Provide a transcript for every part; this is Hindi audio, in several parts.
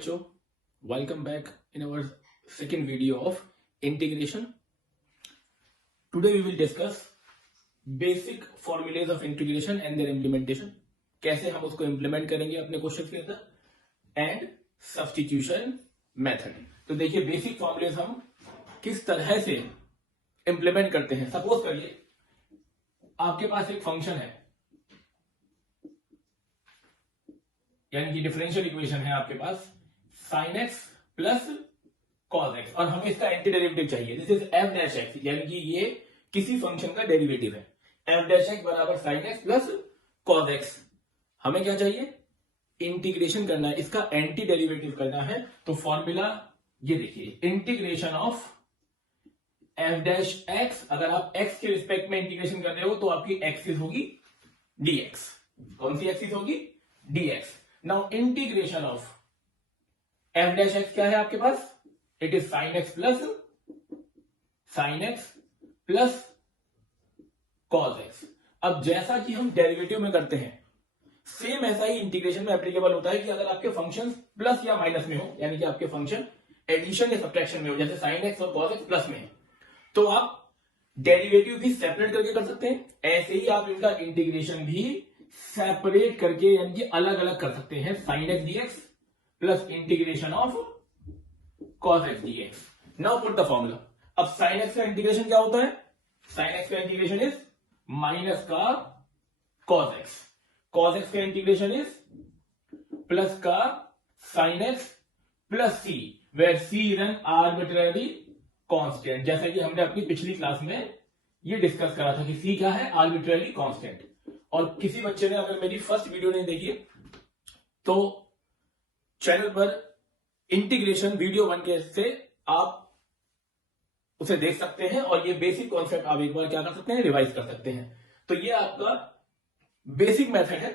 बच्चों, welcome back in our second video of integration. Today we will discuss basic formulas of integration and their implementation. कैसे हम उसको implement करेंगे अपने क्वेश्चन के अंदर and substitution method. तो देखिए बेसिक फॉर्मुलेज हम किस तरह से implement करते हैं. सपोज करिए आपके पास एक फंक्शन है, यानी कि डिफरेंशियल इक्वेशन है आपके पास sin x plus cos x और हमें इसका एंटी डेरिवेटिव चाहिए. This is f dash x, यानी कि ये किसी फंक्शन का डेरिवेटिव है. f डैश x बराबर sin x plus cos x. हमें क्या चाहिए? इंटीग्रेशन करना है, इसका एंटी डेरिवेटिव करना है. तो फॉर्मूला ये देखिए, integration of f dash x. अगर आप x के रिस्पेक्ट में इंटीग्रेशन कर रहे हो तो आपकी एक्सिस होगी dx. कौन सी एक्सिस होगी? dx. Now integration of f dash x क्या है आपके पास? It is sin x plus cos x. अब जैसा कि हम डेरिवेटिव में करते हैं, सेम ऐसा ही इंटीग्रेशन में एप्लीकेबल होता है कि अगर आपके फंक्शन प्लस या माइनस में हो, यानी कि आपके फंक्शन एडिशन या सब्ट्रैक्शन में हो, जैसे sin x और cos x प्लस में है, तो आप डेरिवेटिव भी सेपरेट करके कर सकते हैं. ऐसे ही आप इनका इंटीग्रेशन भी सेपरेट करके यानी कि अलग अलग कर सकते हैं. sin x dx plus integration of cos x dx. Now put the formula. अब sin x का इंटीग्रेशन क्या होता है? sin x का इंटीग्रेशन इज माइनस का cos x. cos x का इंटीग्रेशन इज प्लस का sin x plus c, where c is an arbitrary constant. जैसा कि हमने अपनी पिछली क्लास में ये डिस्कस करा था कि c क्या है? Arbitrary constant. और किसी बच्चे ने अगर मेरी फर्स्ट वीडियो नहीं देखी तो चैनल पर इंटीग्रेशन वीडियो 1 के से आप उसे देख सकते हैं और ये बेसिक कॉन्सेप्ट आप एक बार क्या कर सकते हैं? रिवाइज कर सकते हैं. तो ये आपका बेसिक मेथड है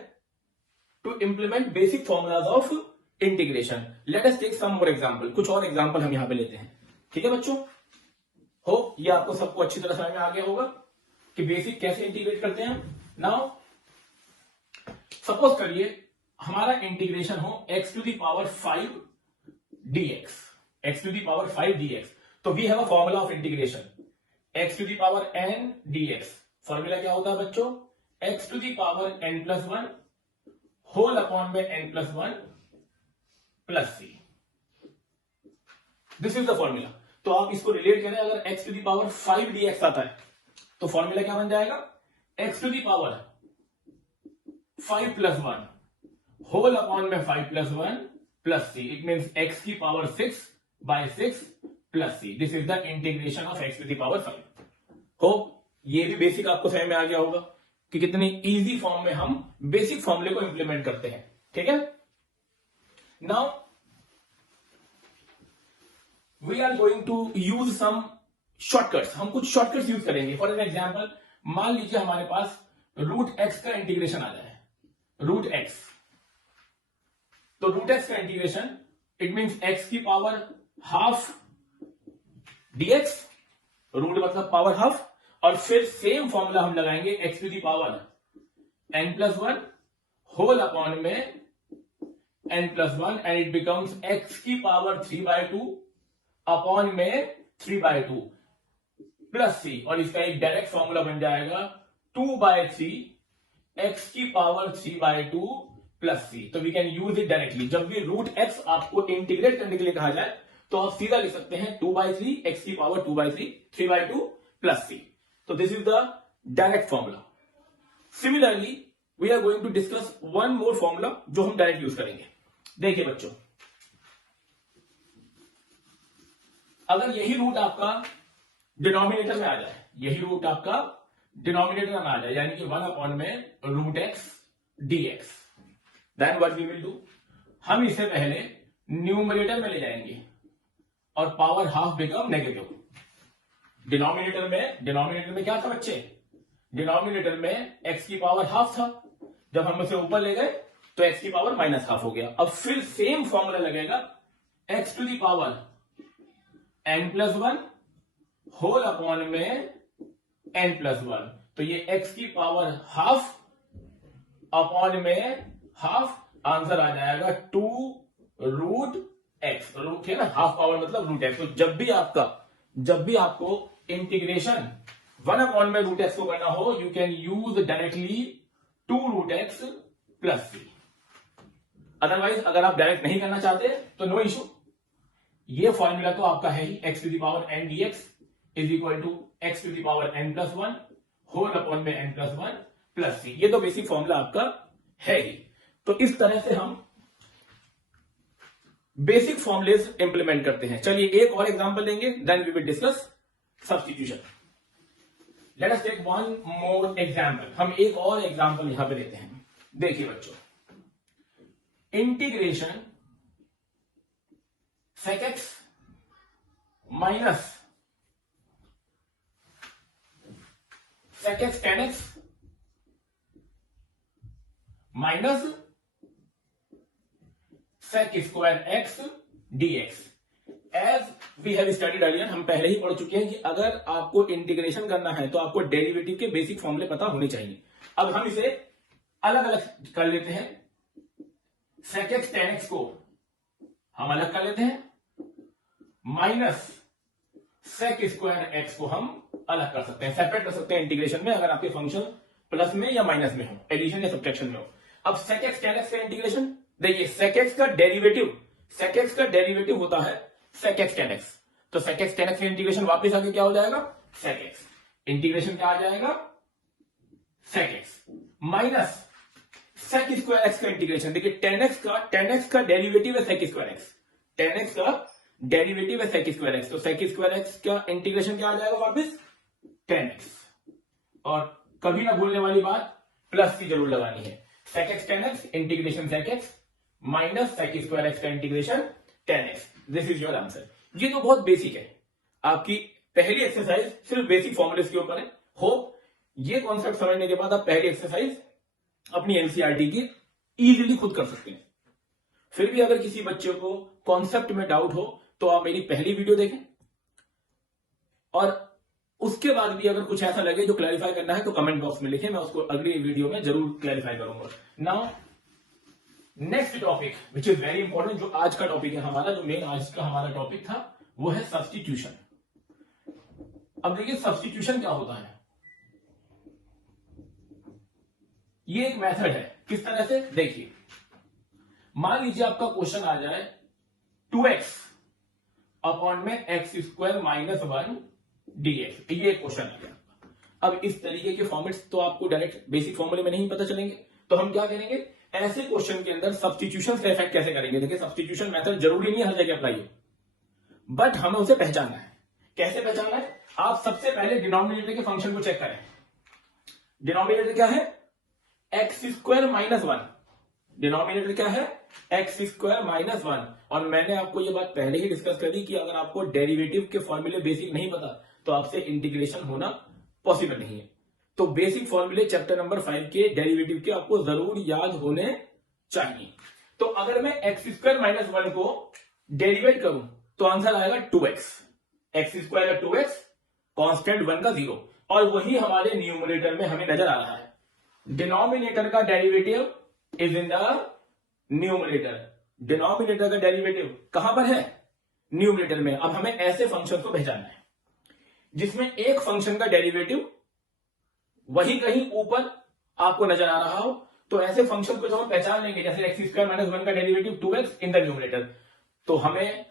to implement basic formulas of integration. Let us take some more example. कुछ और एग्जांपल हम यहां पे लेते हैं. ठीक है बच्चों, हो ये आपको सबको अच्छी तरह समझ में आ गया होगा कि बेसिक कैसे इंटीग्रेट करते हैं. नाउ सपोज करिए हमारा इंटीग्रेशन हो x to the power 5 dx. x to the power 5 dx. तो we have a formula of integration x to the power n dx. Formula क्या होता है बच्चों? x to the power n plus 1 whole upon में n plus 1 plus c. This is the formula. तो आप इसको रिलेट करें, अगर x to the power 5 dx आता है तो फॉर्मूला क्या बन जाएगा? x to the power 5 plus 1 whole upon में 5 plus 1 plus c. It means x की power 6 by 6 plus c. This is the integration of x to the power 5. Hope ये भी बेसिक आपको समझ में आ गया होगा कि कितनी इजी फॉर्म में हम बेसिक फॉर्मूले को इंप्लीमेंट करते हैं. ठीक है. Now we are going to use some shortcuts. हम कुछ शॉर्टकट्स यूज करेंगे. फॉर एन एग्जाम्पल, मान लीजिए हमारे पास रूट एक्स का इंटीग्रेशन आ जाए. रूट एक्स, तो रूट एक्स का इंटीग्रेशन इट मीन्स एक्स की पावर हाफ dx. रूट मतलब पावर हाफ. और फिर सेम फॉर्मूला हम लगाएंगे x to the power n plus 1 whole upon में n plus 1 and it becomes x की पावर 3/2 अपॉन में 3/2 प्लस c. और इसका एक डायरेक्ट फॉर्मूला बन जाएगा 2/3 एक्स की पावर 3/2 प्लस c. तो we can use it directly. जब भी रूट एक्स आपको इंटीग्रेट करने के लिए कहा जाए तो आप सीधा लिख सकते हैं 2/3 एक्स की पावर 2/3 3/2 प्लस c. तो this is the direct formula. Similarly we are going to discuss one more formula जो हम डायरेक्ट यूज करेंगे. देखिए बच्चों, अगर यही रूट आपका डिनोमिनेटर में आ जाए, यही रूट आपका डिनोमिनेटर में आ जाए, यानी कि 1 अपॉन में root x dx, then what we will do, हम इसे पहले न्यूमरेटर में ले जाएंगे और power half become negative. Denominator में क्या था बच्चे? डिनोमिनेटर में x की पावर हाफ था. जब हम उसे ऊपर ले गए तो x की पावर माइनस हाफ हो गया. अब फिर सेम फॉर्मूला लगेगा x to the power n plus 1 whole upon में n प्लस 1. तो ये x की पावर हाफ अपॉन में हाफ, आंसर आ जाएगा 2 रूट एक्स, रूट है ना, हाफ पावर मतलब रूट एक्स। तो जब भी आपको इंटीग्रेशन 1 में रूट एक्स को करना हो, you can use directly 2 root x plus C. Otherwise अगर आप डायरेक्ट नहीं करना चाहते तो नो इशू, ये फॉर्मूला तो आपका है ही, x to the power n d x is equal to x to the power n plus one whole upon में n plus one plus c. ये तो बेसिक फॉर्मूला आपका है ही। तो इस तरह से हम बेसिक फॉर्मुलेस इंप्लीमेंट करते हैं। चलिए एक और एग्जांपल लेंगे, then we will discuss substitution. Let us take one more example. हम एक और एग्जांपल यहां पे लेते हैं। देखिए बच्चों, integration sec x minus sec x tan x minus sec square x dx। As we have studied earlier, हम पहले ही पढ़ चुके हैं कि अगर आपको इंटीग्रेशन करना है तो आपको डेरिवेटिव के बेसिक फॉर्मूले पता होने चाहिए। अब हम इसे अलग अलग कर लेते हैं। sec x tan x को हम अलग कर लेते हैं, माइनस sec स्क्वायर x को हम अलग कर सकते हैं, सेपरेट कर सकते हैं इंटीग्रेशन में, अगर आपके फंक्शन प्लस में या माइनस में हो, एडिशन या सब्ट्रैक्शन में हो। अब sec x tan x का इंटीग्रेशन देखिए, sec x का डेरिवेटिव होता है sec x tan x। तो sec x tan x का इंटीग्रेशन वापस आके क्या हो जाएगा, sec x। इंटीग्रेशन क्या आ जाएगा, sec x minus sec square x का इंटीग्रेशन। देखिए tan x का डेरिवेटिव है sec square x, tan x का डेरिवेटिव है sec स्क्वायर x। तो sec स्क्वायर x का इंटीग्रेशन क्या आ जाएगा वापस, tan x। और कभी ना भूलने वाली बात, प्लस की जरूर लगानी है। sec x tan x integration sec x minus sec square x का integration tan x। This is your answer. ये तो बहुत बेसिक है, आपकी पहली एक्सरसाइज सिर्फ बेसिक फॉर्मुलेस के ऊपर है। होप ये कॉन्सेप्ट समझने के बाद आप पहली एक्सरसाइज अपनी एनसीईआरटी की इजीली खुद कर सकते हैं। फिर भी अगर किसी बच्चे को कॉन्सेप्ट में डाउट हो तो आप मेरी पहली वीडियो देखें, और उसके बाद भी अगर कुछ ऐसा लगे जो क्लैरिफाई करना है तो कमेंट बॉक्स में लिखें, मैं उसको अगली वीडियो में जरूर क्लैरिफाई करूंगा। Now next topic which is very important, जो आज का टॉपिक है हमारा, जो मेन आज का हमारा टॉपिक था वो है सब्स्टिट्यूशन। अब देखिए सब्स्टिट्यूशन क्या होता है, ये एक मेथड है। किस तरह से, देखिए मान लीजिए आपका क्वेश्चन आ जाए 2x अपॉन में x स्क्वायर माइनस 1 dx, ये क्वेश्चन आ गया। अब इस तरीके के फॉर्मेट्स तो आपको डायरेक्ट बेसिक फॉर्मूले में नहीं पता चलेंगे, तो हम क्या करेंगे, ऐसे क्वेश्चन के अंदर सब्स्टिट्यूशन का इफेक्ट कैसे करेंगे। देखिए सब्स्टिट्यूशन मेथड जरूरी नहीं है हर जगह अप्लाई हो, बट हमें उसे पहचानना है। कैसे पहचानना है, आप सबसे पहले डिनोमिनेटर के फंक्शन को चेक करें। डिनोमिनेटर क्या है, एक्स स्क्वायर माइनस 1। डिनोमिनेटर क्या है, एक्स स्क्वायर माइनस 1। और मैंने आपको ये बात पहले ही डिस्कस कर दी कि अगर आपको डेरिवेटिव के फॉर्मूले बेसिक नहीं पता तो आपसे इंटीग्रेशन होना पॉसिबल नहीं है। तो बेसिक फॉर्मूले चैप्टर नंबर 5 के डेरिवेटिव के आपको जरूर याद होने चाहिए। तो अगर मैं एक्स स्क्वायर माइनस 1 को डेरिवेट करूं तो आंसर आएगा 2x। एक्स स्क्वायर का 2x, कांस्टेंट 1 का 0, और वही हमारे न्यूमरेटर में हमें नजर आ रहा है। डिनोमिनेटर का derivative is in the numerator. Denominator का डेरिवेटिव कहां पर है, न्यूमरेटर में। अब हमें ऐसे फंक्शन को पहचानना है जिसमें एक फंक्शन का डेरिवेटिव वही कहीं ऊपर आपको नजर आ रहा हो। तो ऐसे फंक्शन को जब हम पहचान लेंगे, जैसे एक्स स्क्वायर माइनस 1 का derivative 2x in the numerator, तो हमें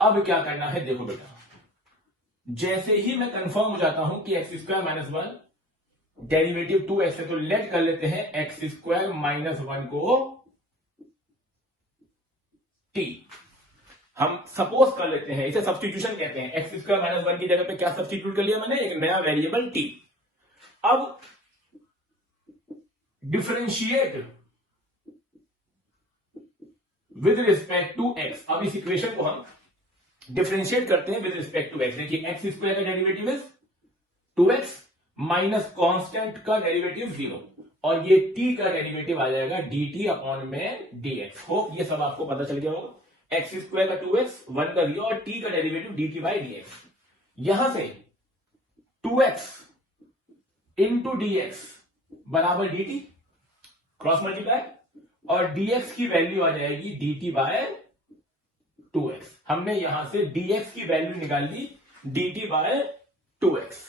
अब क्या करना है, देखो बेटा, जैसे ही मैं कंफर्म हो जाता हूं कि x square minus 1 derivative 2x है, तो लेट कर लेते हैं एक्स स्क्वायर माइनस 1 को t। हम सपोज कर लेते हैं, इसे सब्स्टिट्यूशन कहते हैं। एक्स स्क्वायर माइनस 1 की जगह पे क्या सब्स्टिट्यूट कर लिया मैंने, एक नया वेरिएबल t। अब differentiate with respect to x। अब इस इक्वेशन को हम डिफरेंशिएट करते हैं विद रिस्पेक्ट टू x। देखिए एक्स स्क्वायर का derivative is 2x minus constant का डेरिवेटिव 0, और ये t का डेरिवेटिव आ जाएगा dt अपॉन में dx। होप ये सब आपको पता चल गया होगा। एक्स स्क्वायर का 2x, 1 का 0, और t का डेरिवेटिव dt बाई dx। यहां से 2x इंटू dx बराबर dt, क्रॉस मल्टीप्लाई, और dx की वैल्यू आ जाएगी dt बाय 2x। हमने यहां से dx की वैल्यू निकाल ली dt by 2x।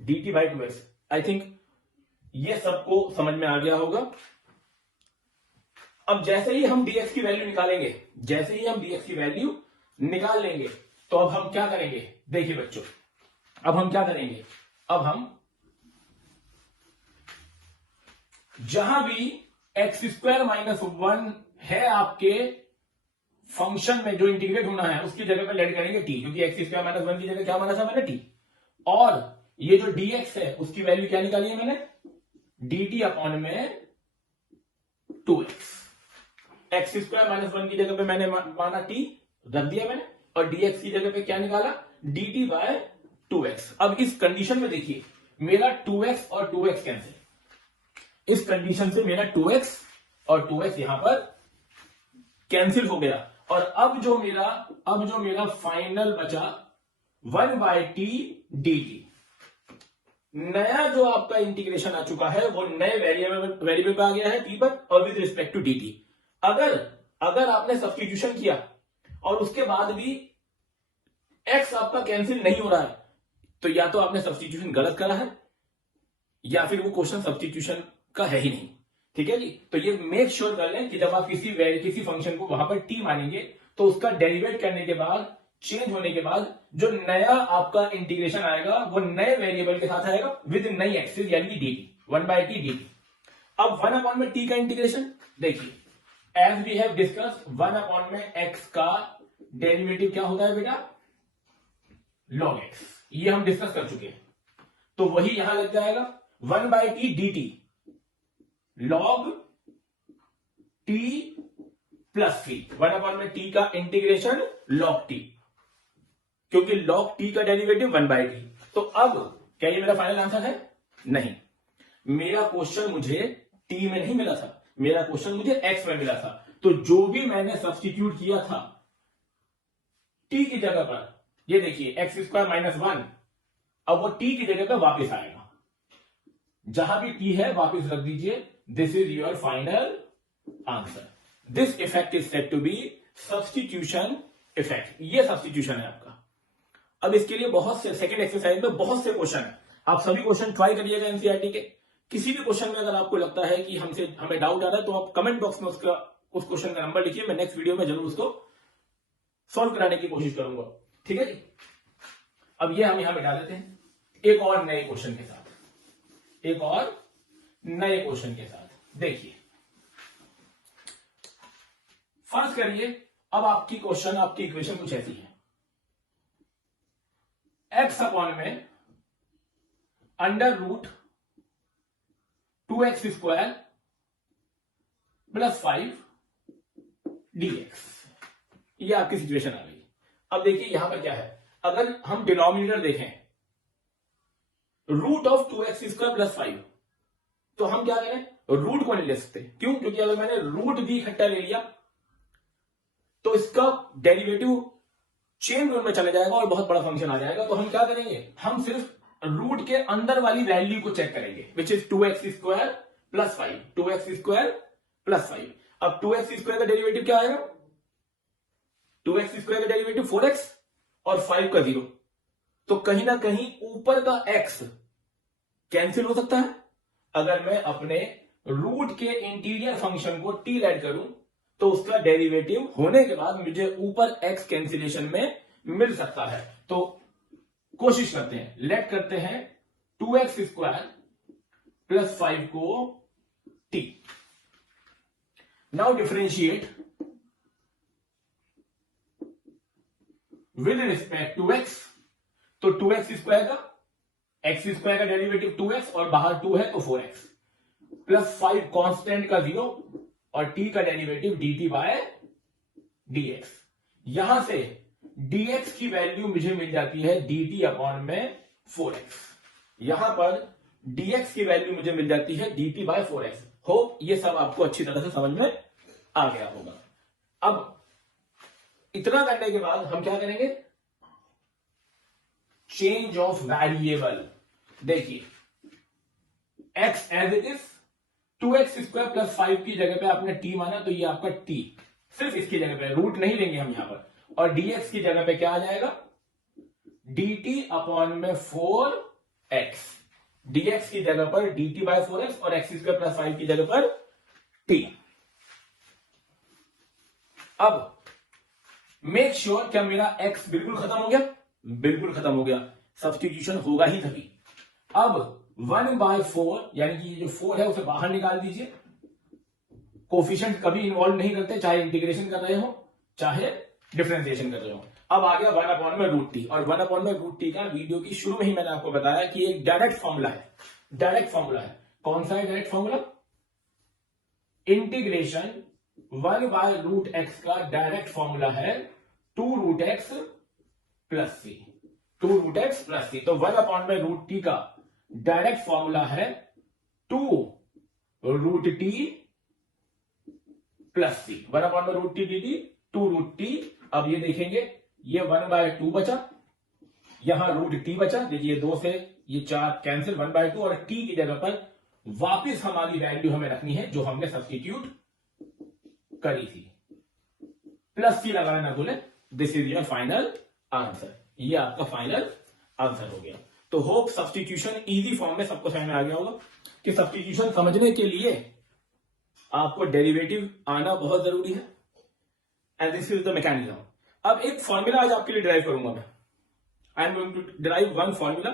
dt by 2x I think ये सबको समझ में आ गया होगा। अब जैसे ही हम dx की वैल्यू निकालेंगे, जैसे ही हम dx की वैल्यू निकाल लेंगे, तो अब हम क्या करेंगे, देखिए बच्चों, अब हम क्या करेंगे, अब हम जहां भी x² माइनस 1 है आपके फंक्शन में जो इंटीग्रेट होना है, उसकी जगह पे लेट करेंगे t, क्योंकि x² माइनस 1 की जगह क्या माना था मैंने, t। और ये जो dx है उसकी वैल्यू क्या निकाली है मैंने, dt अपॉन में 2x। x² माइनस 1 की जगह पे मैंने माना t, रख दिया मैंने, और dx की जगह पे क्या निकाला, dt बाय 2x। अब इस कंडीशन में देखिए मेरा 2x और 2x कैंसिल, इस कंडीशन से मेरा 2x और 2x यहां पर कैंसिल हो गया। और अब जो मेरा फाइनल बचा 1/t dt। नया जो आपका इंटीग्रेशन आ चुका है वो नए वेरिएबल पे आ गया है t पर, और विद रिस्पेक्ट टू dt। अगर आपने सब्स्टिट्यूशन किया और उसके बाद भी x आपका कैंसिल नहीं हो रहा है, तो या तो आपने सब्स्टिट्यूशन गलत करा है, या फिर वो क्वेश्चन सब्स्टिट्यूशन का है ही नहीं। ठीक है जी। तो ये मेक श्योर कर लें कि जब आप किसी फंक्शन को वहां पर t मानेंगे, तो उसका डेरिवेट करने के बाद, चेंज होने के बाद, जो नया आपका इंटीग्रेशन आएगा वो नए वेरिएबल के साथ आएगा विद नई एक्सिस, यानी कि dt, 1/t dt। अब 1 अपॉन में t का इंटीग्रेशन देखिए, as we have discuss 1 upon में x का डेरिवेटिव क्या होता है बेटा, log x। ये हम डिस्कस कर चुके हैं, तो वही यहां लग जाएगा 1/t dt log t plus 3। 1 upon में t का इंटीग्रेशन log t, क्योंकि log t का डेरिवेटिव 1/t। तो अब क्या ये मेरा फाइनल आंसर है, नहीं। मेरा क्वेश्चन मुझे t में नहीं मिला था, मेरा क्वेश्चन मुझे x में मिला था। तो जो भी मैंने सब्स्टिट्यूट किया था t की जगह पर, ये देखिए x² माइनस 1, अब वो t की जगह पर वापस आएगा, जहां भी t है वापस रख दीजिए। This is your final answer. This effect is said to be substitution effect. ये सब्स्टिट्यूशन है आपका। अब इसके लिए बहुत से सेकंड एक्सरसाइज में बहुत से क्वेश्चन है, आप सभी क्वेश्चन ट्राई करिएगा एनसीईआरटी के। किसी भी क्वेश्चन में अगर आपको लगता है कि हमें डाउट आ रहा है, तो आप कमेंट बॉक्स में उस क्वेश्चन का नंबर लिखिए, मैं नेक्स्ट वीडियो में जरूर उसको सॉल्व कराने की कोशिश करूंगा। ठीक है जी। अब ये हम यहां बिठा देते हैं एक और नए क्वेश्चन के साथ, एक और नए क्वेश्चन के साथ। देखिए फर्ज करिए अब आपकी इक्वेशन कुछ ऐसी है, x अपॉन में under root 2x² plus 5 dx। ये आपकी सिचुएशन आ गई। अब देखिए यहां पर क्या है, अगर हम डिनोमिनेटर देखें रूट ऑफ 2x² प्लस 5, तो हम क्या करें, रूट को नहीं ले सकते। क्यों, क्योंकि अगर मैंने रूट भी इकट्ठा ले लिया तो इसका डेरिवेटिव चेन रूल में चले जाएगा और बहुत बड़ा फंक्शन आ जाएगा। तो हम क्या करेंगे, हम सिर्फ रूट के अंदर वाली वैल्यू को चेक करेंगे, which is 2x² plus 5, 2x² plus 5। अब 2x² का डेरिवेटिव क्या आएगा, 2x² का डेरिवेटिव 4x और 5 का 0। तो कहीं ना कहीं ऊपर का x कैंसिल हो सकता है। अगर मैं अपने रूट के इंटीरियर फंक्शन को t ऐड करूं, तो उसका डेरिवेटिव होने के बाद मुझे ऊपर x कैंसिलेशन में मिल सकता है। तो कोशिश करते हैं, लेट करते हैं 2x² प्लस 5 को t। Now differentiate with respect to x। तो 2x² का x² का डेरिवेटिव 2x और बाहर 2 है तो 4x प्लस 5 कांस्टेंट का 0 और t का डेरिवेटिव dt बाय dx। यहां से dx की वैल्यू मुझे मिल जाती है dt अपॉन में 4x। यहां पर dx की वैल्यू मुझे मिल जाती है dt बाय 4x। होप ये सब आपको अच्छी तरह से समझ में आ गया होगा। अब इतना करने के बाद हम क्या करेंगे, चेंज ऑफ वेरिएबल। देखिए x as it is, 2x² plus 5 की जगह पे आपने t माना, तो ये आपका t सिर्फ इसकी जगह पे, रूट नहीं लेंगे हम यहां पर। और dx की जगह पे क्या आ जाएगा, dt अपॉन में 4x, dx की जगह पर dt बाय 4x और x स्क्वायर प्लस 5 की जगह पर t। अब मेक श्योर क्या मेरा x बिल्कुल खत्म हो गया, बिल्कुल खत्म हो गया, सब्स्टिट्यूशन होगा ही तभी। अब 1/4 यानी कि ये जो 4 है उसे बाहर निकाल दीजिए, कोफिशिएंट कभी इन्वॉल्व नहीं करते, चाहे इंटीग्रेशन कर रहे हो चाहे डिफरेंशिएशन कर रहे हो। अब आ गया 1/√t, और 1/√t का वीडियो की शुरू में ही मैंने आपको बताया कि एक डायरेक्ट फॉर्मूला है, डायरेक्ट फॉर्मूला है। कौन सा है डायरेक्ट फॉर्मूला, इंटीग्रेशन 1/√x का डायरेक्ट फॉर्मूला है 2√x plus c, 2√x plus c। तो 1/√t का डायरेक्ट फॉर्मूला है 2√t plus c, 1/√t dt 2√t। अब ये देखेंगे ये 1/2 बचा, यहां √t बचा, देखिए 2 से ये 4 कैंसिल, 1/2 और t की जगह पर वापिस हमारी वैल्यू हमें रखनी है जो हमने सब्स्टिट्यूट करी थी, प्लस c लगाना ना भूलें। This is your final answer, ये आपका फाइनल आंसर हो गया। तो होप सब्स्टिट्यूशन इजी फॉर्म में सबको समझ में आ गया होगा कि सब्स्टिट्यूशन समझने के लिए आपको डेरिवेटिव आना बहुत जरूरी है, and this is the mechanism. अब एक फॉर्मूला आज आपके लिए ड्राइव करूंगा मैं, I am going to drive one formula,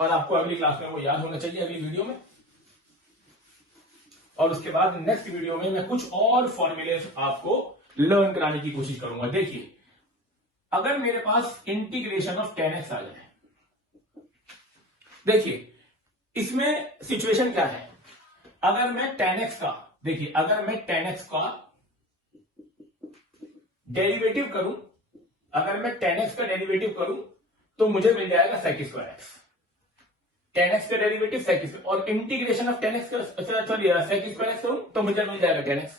और आपको अगली क्लास में वो याद होना चाहिए, अगली वीडियो में। और उसके बाद नेक्स्ट वीडियो में मैं कुछ और फॉर्मूले आपको लर्न कराने की कोशिश करूंगा। देखिए अगर मेरे पास इंटीग्रेशन ऑफ 10x आ जाए, देखिए इसमें सिचुएशन क्या है, अगर मैं 10x का, देखिए अगर मैं 10x का डेरिवेटिव करूं, अगर मैं 10x का डेरिवेटिव करूं तो मुझे मिल जाएगा sec स्क्वायर एक्स, 10x का डेरिवेटिव sec स्क्वायर, और इंटीग्रेशन ऑफ 10x का सॉरी sec स्क्वायर एक्स करूं तो मुझे मिल जाएगा 10x,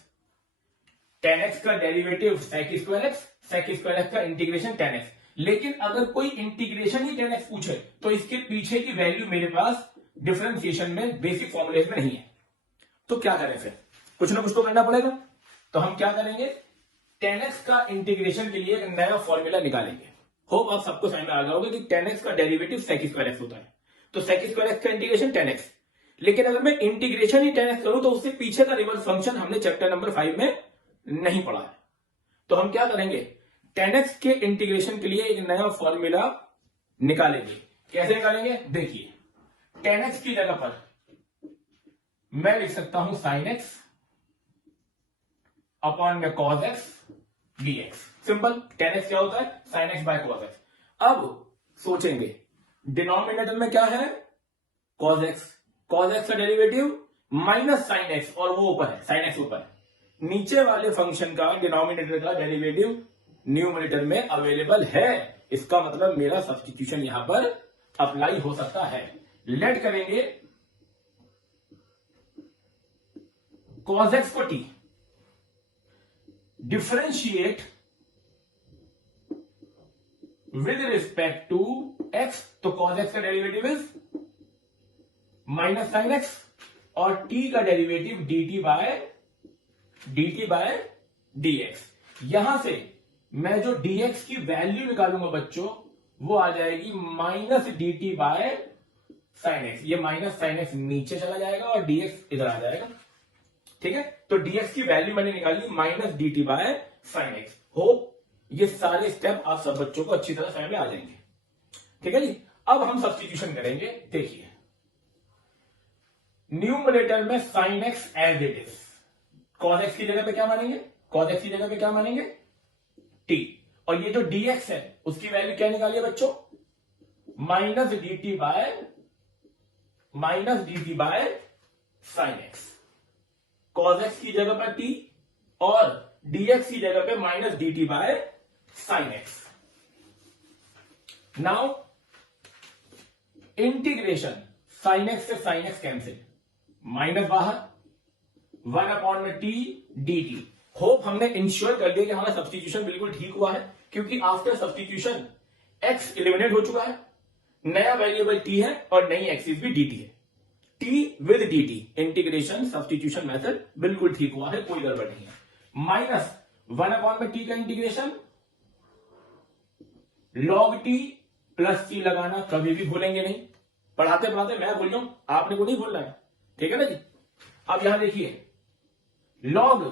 10x का derivative sec square x, sec square x का इंटीग्रेशन 10x। लेकिन अगर कोई इंटीग्रेशन ही 10x पूछे तो इसके पीछे की वैल्यू मेरे पास डिफरेंशिएशन में बेसिक फॉर्मूलेज में नहीं है, तो क्या करें फिर, कुछ ना कुछ तो करना पड़ेगा। तो हम क्या करेंगे, 10x का इंटीग्रेशन के लिए एक नया फॉर्मूला निकालेंगे। होप आप सबको समझ में आ गया होगा कि 10x का डेरिवेटिव sec स्क्वायर एक्स होता है, तो sec स्क्वायर एक्स का इंटीग्रेशन 10x। लेकिन अगर मैं इंटीग्रेशन ही 10x करूं तो उससे पीछे का रिवर्स फंक्शन हमने चैप्टर नंबर 5 में नहीं पढ़ा है। तो हम क्या करेंगे, 10x के इंटीग्रेशन के लिए एक नया फॉर्मूला निकालेंगे। कैसे निकालेंगे, देखिए 10x की जगह पर मैं लिख सकता हूं sin x अपॉन में cos x dx, simple. 10x क्या होता है, sin x by cos x। अब सोचेंगे डिनोमिनेटर में क्या है, cos x, cos x का डेरिवेटिव माइनस sin x, और वो ऊपर है, sin x ऊपर है। नीचे वाले फंक्शन का डिनोमिनेटर का डेरिवेटिव न्यूमरेटर में अवेलेबल है, इसका मतलब मेरा सब्स्टिट्यूशन यहां पर अप्लाई हो सकता है। लेट करेंगे cos x को t, differentiate with respect to x, तो cos x का derivative is minus sin x, और t का डेरिवेटिव dt बाय dx। यहां से मैं जो dx की वैल्यू निकालूंगा बच्चों, वो आ जाएगी minus dt by sin x। ये माइनस sin x नीचे चला जाएगा और dx इधर आ जाएगा, ठीक है। तो dx की वैल्यू मैंने निकाली minus dt by sin x। Hope ये सारे स्टेप आप सब बच्चों को अच्छी तरह समझ में आ जाएंगे, ठीक है जी। अब हम सब्स्टिट्यूशन करेंगे। देखिए न्यूमरेटर में sin x as it is, cos x की जगह पे क्या मानेंगे, cos x की जगह पे क्या मानेंगे t, और ये जो dx है उसकी वैल्यू क्या निकालिए बच्चों, minus dt by sin x। cos x की जगह पर t और dx की जगह पे minus dt by sin x। Now integration sin x से sin x कैंसिल, माइनस बाहर, 1/t dt। होप हमने इंश्योर कर दिया कि हमारा सब्स्टिट्यूशन बिल्कुल ठीक हुआ है, क्योंकि आफ्टर सब्स्टिट्यूशन x एलिमिनेट हो चुका है, नया वेरिएबल t है और नई एक्सिस भी dt है। t with dt, integration substitution method बिल्कुल ठीक हुआ है, कोई गड़बड़ नहीं है। माइनस 1/t का इंटीग्रेशन log t प्लस सी लगाना कभी भी भूलेंगे नहीं। पढ़ाते पढ़ाते मैं भूल जाऊं, आपने को नहीं भूलना है, ठीक है ना जी। अब यहां देखिए log,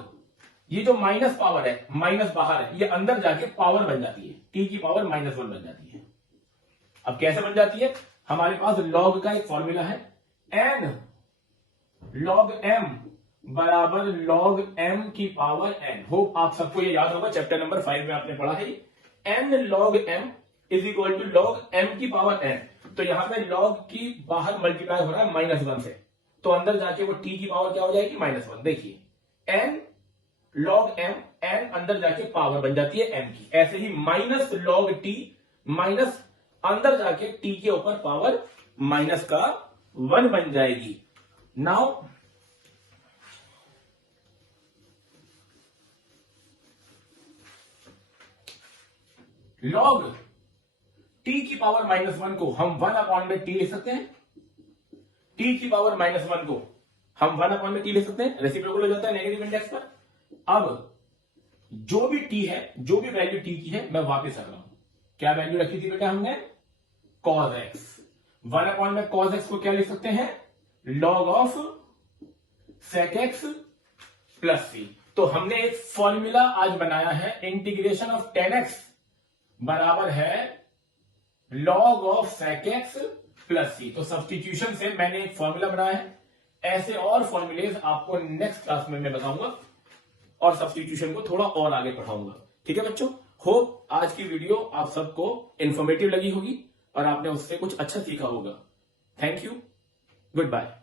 ये जो माइनस पावर है, माइनस बाहर है, ये अंदर जाके पावर बन जाती है, t की पावर -1 बन जाती है। अब कैसे बन जाती है, हमारे पास log का एक फॉर्मूला है, n log m बराबर log m की पावर n। होप आप सबको ये याद होगा, चैप्टर नंबर 5 में आपने पढ़ा है। n log m is equal to log m की पावर n। तो यहां पे log की बाहर मल्टीप्लाई हो रहा है -1 से, तो अंदर जाके वो t की पावर क्या हो जाएगी, -1। देखिए n log m, n अंदर जाके पावर बन जाती है m की। ऐसे ही माइनस log t, माइनस अंदर जाके t के ऊपर पावर -1 बन जाएगी। नाउ log t की पावर -1 को हम 1 में t लिख सकते हैं। t की पावर -1 को हम 1 में t लिख सकते हैं, रेसिप्रोकल हो जाता है नेगेटिव इंडेक्स पर। अब जो भी t है, जो भी वैल्यू t की है, मैं वापस कर रहा हूं। क्या वैल्यू रखी थी बेटा हमने, cos x। 1 में cos x को क्या लिख सकते हैं, log of sec x plus c। तो हमने एक फॉर्मूला आज बनाया है, इंटीग्रेशन ऑफ tan x बराबर है log of sec x plus c। तो सब्स्टिट्यूशन से मैंने एक फॉर्मूला बनाया है। ऐसे और फॉर्मूलेज आपको नेक्स्ट क्लास में मैं बताऊंगा और सब्स्टिट्यूशन को थोड़ा और आगे पढ़ाऊंगा, ठीक है बच्चों। होप आज की वीडियो आप सबको इंफॉर्मेटिव लगी होगी और आपने उससे कुछ अच्छा सीखा होगा। Thank you, good bye.